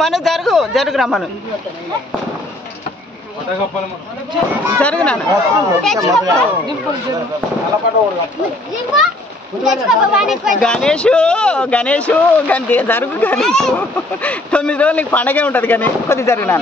మను జరుగురా మను జరుగునా గణేషు గంటే జరుగు గణేషు 9 రోజులు నీకు పండగే ఉంటది కానీ కొద్ది జరుగునా